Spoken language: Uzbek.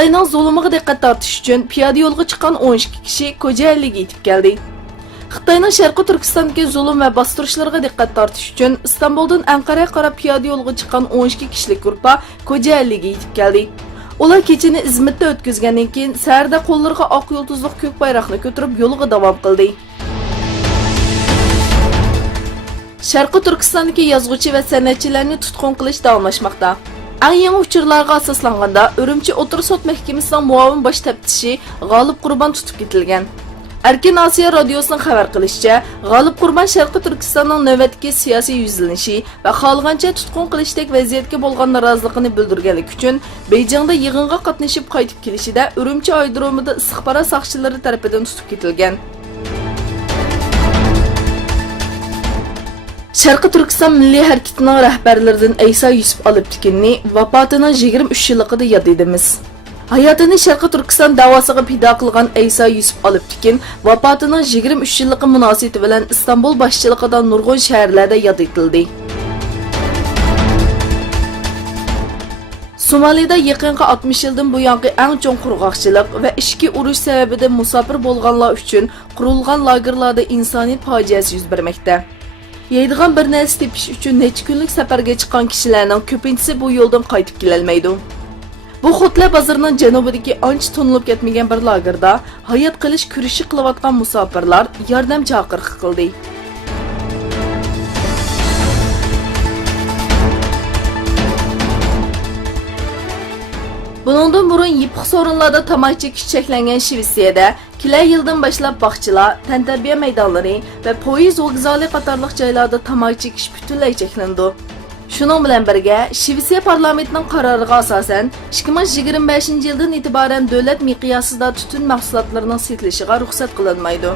Xitoyning zulmiga diqqat tortish uchun piyoda yo'lga chiqqan 12 kishi Kocaeli'ga yetib keldi. Xitoyning Sharqiy Turkistondagi zulm va bostirishlarga diqqat tortish uchun Istanbuldan Anqaraga qarab piyoda yo'lga chiqqan 12 kishilik guruh Kocaeli'ga yetib keldi. Ular kechini Izmitda o'tkazgandan keyin saharda qo'llariga oq yulduzli ko'k bayroqni ko'tarib yo'lga davom qildi. Sharqiy Turkistondagi yozuvchi va san'atchilarni tutqun qilish davomlashmoqda. Eng yangi uchurlarga asoslanganda Urumchi O'tir sud mahkamasining muavin bosh taftishi G'olib Qurbon tutib ketilgan. Erkin Osiyo radiosining xabar qilishicha, G'olib Qurbon Sharqiy Turkistonning navbatdagi siyosiy yuzlanishi va xohlagancha tutqun qilishdek vaziyatga bo'lgan noroziligini bildirganligi uchun Beyjingda yig'inga qatnashib qaytib kelishida Urumchi aerodromida istixborot soqchilari tomonidan tutib ketilgan. Sharqiy Turkiston Milliy harakatining rahbarlaridan Aysa Yusuf Olibtikinni vafotining 23 yilligida yod etamiz. Hayotini Sharqiy Turkiston davosiga fido qilgan Aysa Yusuf Olibtikin vafotining 23 yilligi munosabati bilan Istanbul boshchiligida nurg'un shaharlarda yod etildi. Somalida yaqinqi 60 yildan buyongi eng chong qurg'oqchilik va ichki urush sababidan musofir bo'lganlar uchun qurilgan lagerlarda insoniy fojiasi yuz bermoqda. Yeydigan bir narsa tepish uchun necha kunlik safarga chiqqan kishilarning ko'pinchisi bu yo'ldan qaytib kelolmaydi. Bu Xotla bozorining janubidagi ancha tonilib ketmagan bir lagerda hayot qilish kurashi qilayotgan musofirlar yordam chaqiriq qildi. Buningdan burun yipiq so'rinlarda tomorqa chekish cheklangan Shvetsiyada kelay yildan boshlab bog'chalar, tantarbiya maydonlari va poyezd vokzali qatorliq joylarda tomorqa chekish butunlay cheklandi. Shuning bilan birga Shvetsiya parlamentining qaroriga asosan 2025 yildan e'tiboran davlat miqyosida tutun mahsulotlarining sotilishiga ruxsat qilinmaydi.